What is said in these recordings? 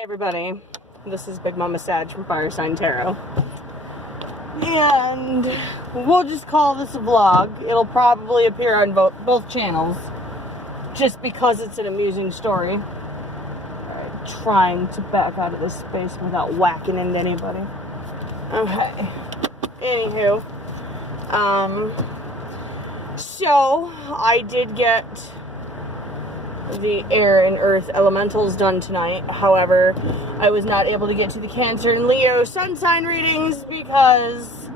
Hey everybody, this is Big Mama Sag from Fire Sign Tarot, and we'll just call this a vlog. It'll probably appear on both channels, just because it's an amusing story. Alright, trying to back out of this space without whacking into anybody. Okay, anywho, so I did get the air and earth elementals done tonight. However, I was not able to get to the Cancer and Leo sun sign readings because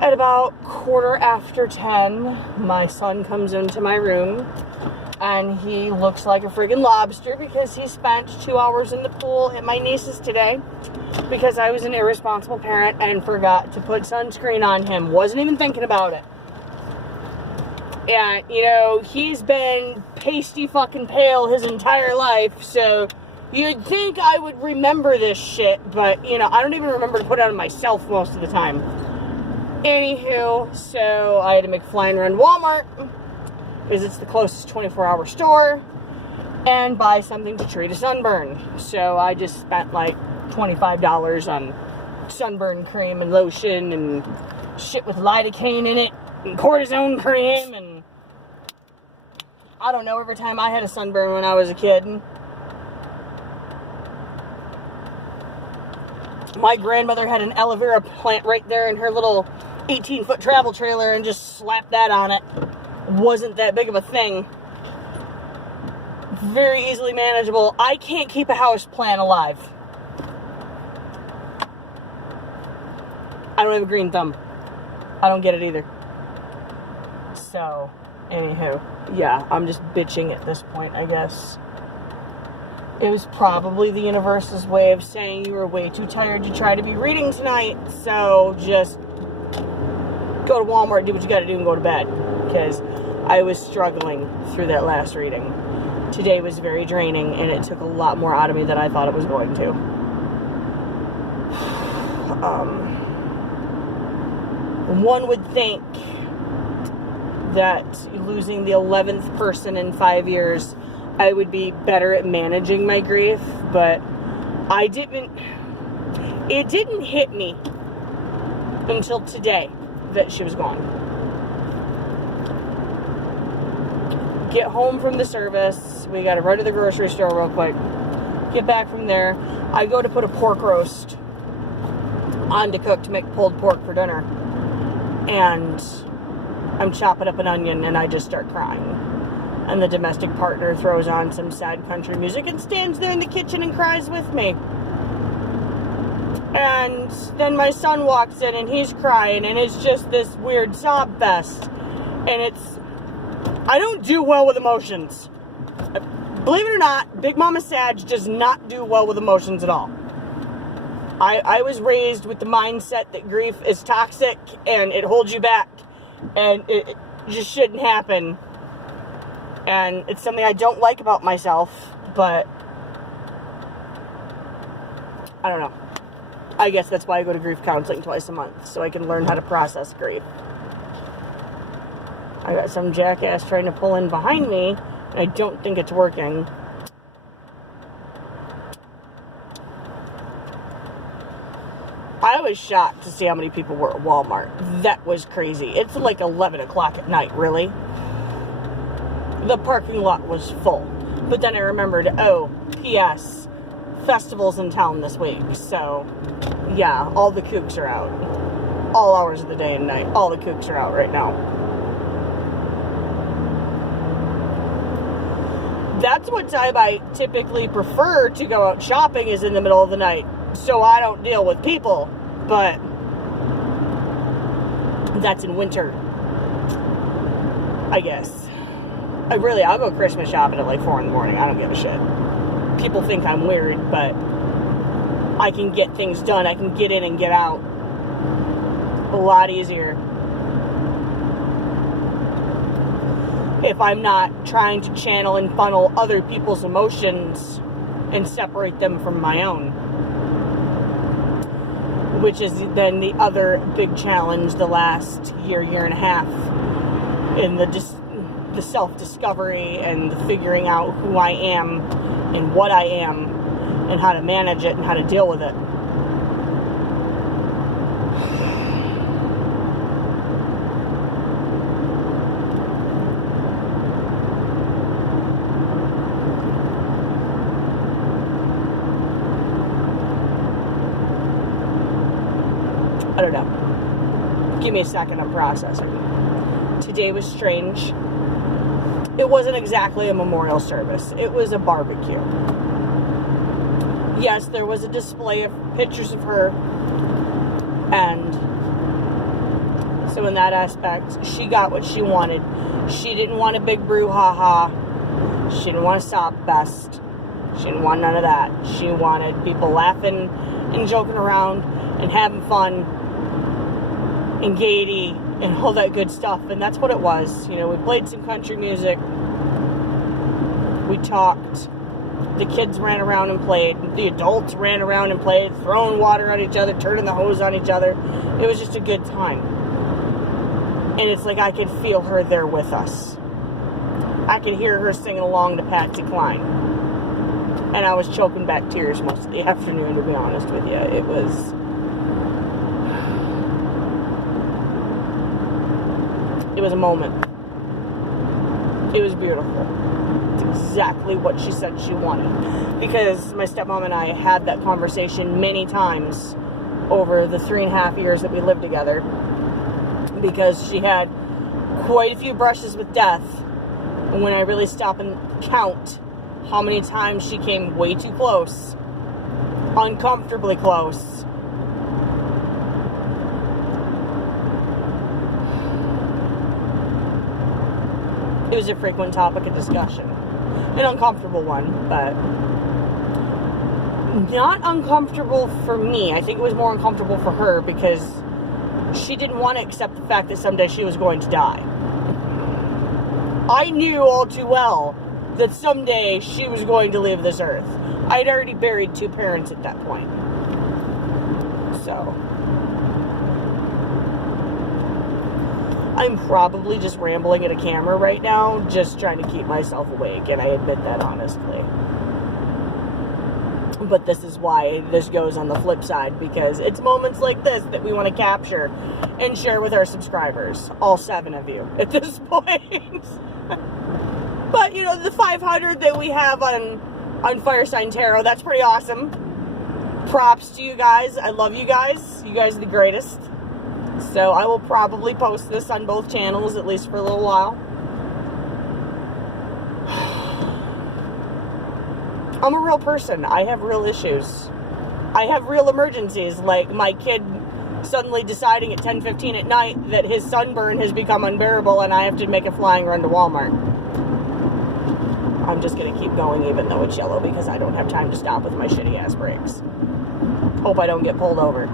at about 10:15 my son comes into my room and he looks like a friggin' lobster because he spent 2 hours in the pool at my niece's today because I was an irresponsible parent and forgot to put sunscreen on him. Wasn't even thinking about it. And, you know, he's been pasty fucking pale his entire life, so you'd think I would remember this shit, but, you know, I don't even remember to put it on myself most of the time. Anywho, so I had to make a flying run to Walmart, because it's the closest 24-hour store, and buy something to treat a sunburn. So I just spent like $25 on sunburn cream and lotion and shit with lidocaine in it, and cortisone cream, and I don't know, every time I had a sunburn when I was a kid. My grandmother had an aloe vera plant right there in her little 18-foot travel trailer and just slapped that on it. Wasn't that big of a thing. Very easily manageable. I can't keep a house plant alive. I don't have a green thumb. I don't get it either. So, anywho, yeah, I'm just bitching at this point, I guess. It was probably the universe's way of saying you were way too tired to try to be reading tonight, so just go to Walmart, do what you gotta do, and go to bed. Because I was struggling through that last reading. Today was very draining, and it took a lot more out of me than I thought it was going to. One would think that losing the 11th person in 5 years, I would be better at managing my grief, but it didn't hit me until today that she was gone. Get home from the service, we gotta run to the grocery store real quick, get back from there, I go to put a pork roast on to cook to make pulled pork for dinner, and I'm chopping up an onion and I just start crying. And the domestic partner throws on some sad country music and stands there in the kitchen and cries with me. And then my son walks in and he's crying, and it's just this weird sob fest. And I don't do well with emotions. Believe it or not, Big Mama Sag does not do well with emotions at all. I was raised with the mindset that grief is toxic and it holds you back. And it just shouldn't happen. And it's something I don't like about myself, but I don't know. I guess that's why I go to grief counseling twice a month, so I can learn how to process grief. I got some jackass trying to pull in behind me, and I don't think it's working. I was shocked to see how many people were at Walmart. That was crazy. It's like 11 o'clock at night, really. The parking lot was full. But then I remembered, oh, P.S., festival's in town this week. So, yeah, all the kooks are out. All hours of the day and night. All the kooks are out right now. That's what time I typically prefer to go out shopping, is in the middle of the night, so I don't deal with people, but that's in winter, I guess. I'll go Christmas shopping at like 4 in the morning. I don't give a shit. People think I'm weird, but I can get things done. I can get in and get out a lot easier if I'm not trying to channel and funnel other people's emotions and separate them from my own. Which is then the other big challenge the last year and a half in the self-discovery and the figuring out who I am and what I am and how to manage it and how to deal with it. I don't know. Give me a second, I'm processing. Today was strange. It wasn't exactly a memorial service. It was a barbecue. Yes, there was a display of pictures of her. And so in that aspect, she got what she wanted. She didn't want a big brouhaha. She didn't want a sob fest. She didn't want none of that. She wanted people laughing and joking around and having fun and gaiety and all that good stuff. And that's what it was. You know, we played some country music. We talked. The kids ran around and played. The adults ran around and played, throwing water on each other, turning the hose on each other. It was just a good time. And it's like I could feel her there with us. I could hear her singing along to Patsy Cline. And I was choking back tears most of the afternoon, to be honest with you. It was... It was a moment. It was beautiful. It's exactly what she said she wanted. Because my stepmom and I had that conversation many times over the 3.5 years that we lived together. Because she had quite a few brushes with death. And when I really stop and count how many times she came way too close, uncomfortably close, it was a frequent topic of discussion. An uncomfortable one, but not uncomfortable for me. I think it was more uncomfortable for her because she didn't want to accept the fact that someday she was going to die. I knew all too well that someday she was going to leave this earth. I'd already buried 2 parents at that point. So... I'm probably just rambling at a camera right now, just trying to keep myself awake, and I admit that honestly. But this is why this goes on the flip side, because it's moments like this that we want to capture and share with our subscribers, all 7 of you at this point. But, you know, the 500 that we have on Firesign Tarot, that's pretty awesome. Props to you guys. I love you guys. You guys are the greatest. So I will probably post this on both channels, at least for a little while. I'm a real person. I have real issues. I have real emergencies, like my kid suddenly deciding at 10:15 at night that his sunburn has become unbearable and I have to make a flying run to Walmart. I'm just going to keep going even though it's yellow because I don't have time to stop with my shitty ass brakes. Hope I don't get pulled over.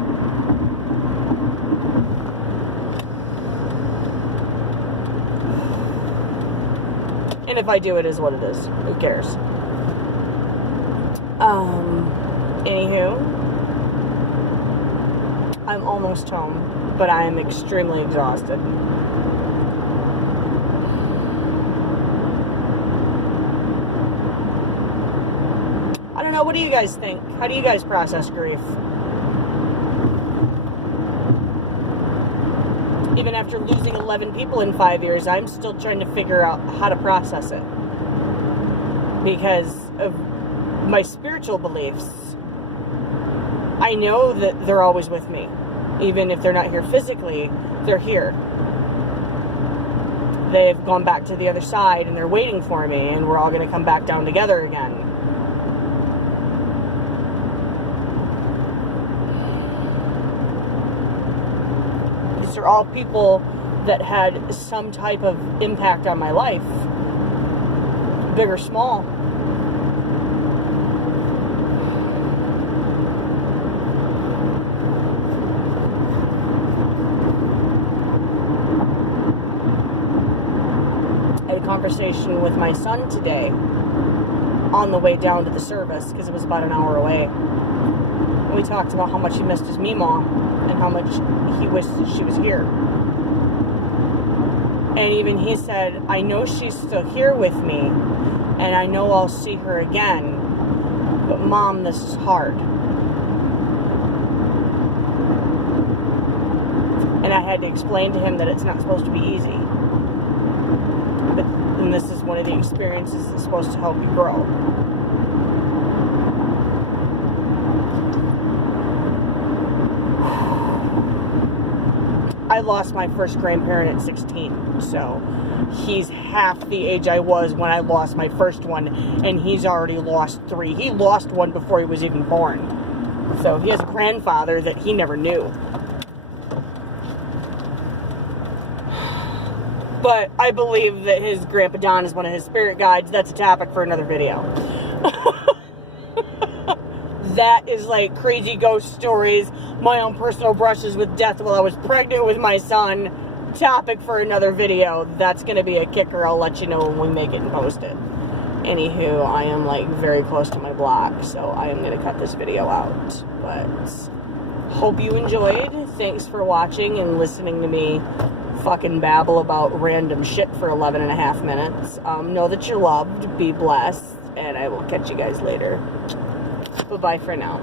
And if I do, it is what it is. Who cares? Anywho, I'm almost home, but I am extremely exhausted. I don't know, what do you guys think? How do you guys process grief? Even after losing 11 people in 5 years, I'm still trying to figure out how to process it. Because of my spiritual beliefs, I know that they're always with me. Even if they're not here physically, they're here. They've gone back to the other side and they're waiting for me, and we're all going to come back down together again. These are all people that had some type of impact on my life, big or small. Conversation with my son today on the way down to the service because it was about an hour away. And we talked about how much he missed his Meemaw and how much he wished she was here. And even he said, I know she's still here with me and I know I'll see her again, but Mom, this is hard. And I had to explain to him that it's not supposed to be easy. And this is one of the experiences that's supposed to help you grow. I lost my first grandparent at 16, so he's half the age I was when I lost my first one, and he's already lost 3. He lost one before he was even born. So he has a grandfather that he never knew. But I believe that his Grandpa Don is one of his spirit guides. That's a topic for another video. That is like crazy ghost stories, my own personal brushes with death while I was pregnant with my son. Topic for another video. That's going to be a kicker. I'll let you know when we make it and post it. Anywho, I am like very close to my block, so I am going to cut this video out. But hope you enjoyed. Thanks for watching and listening to me fucking babble about random shit for 11.5 minutes. Know that you're loved, be blessed, and I will catch you guys later. Bye-bye for now.